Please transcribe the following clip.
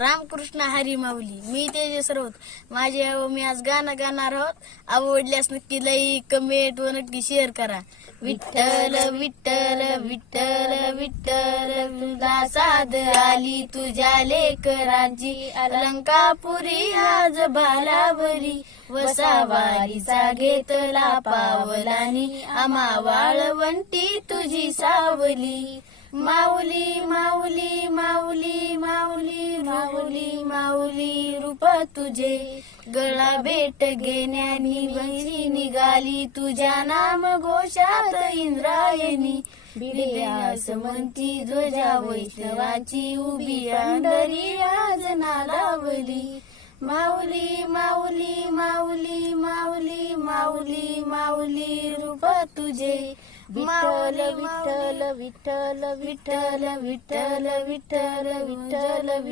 रामकृष्ण हरी माऊली. मी तेजस राऊत. माझे मी आज गाणं गाणार आहोत. आवडल्यास नक्की लाईक, कमेंट व नक्की शेअर करा. विठ्ठल विठ्ठल विठ्ठल विठ्ठल दासाद आली तुझ्या लेकरांची, अलंकापुरी आज भालावरी, वसावारीचा घेतला पावलानी, आम्हा वाळवंटी तुझी सावली. माऊली माऊली माऊली माऊली माऊली माऊली रूप तुझे, गळा भेट घेण्यानी बहिरी निघाली, तुझ्या नाम घोषात इंद्रायणी, बिडयास म्हणती ध्वजा वैष्णवाची, उभी अंधरी आज नालावली. माऊली माऊली माऊली माऊली माऊली माऊली रूप तुझे, विठ्ठल विठ्ठल विठ्ठल विठ्ठल विठ्ठल विठ्ठल विठ्ठल.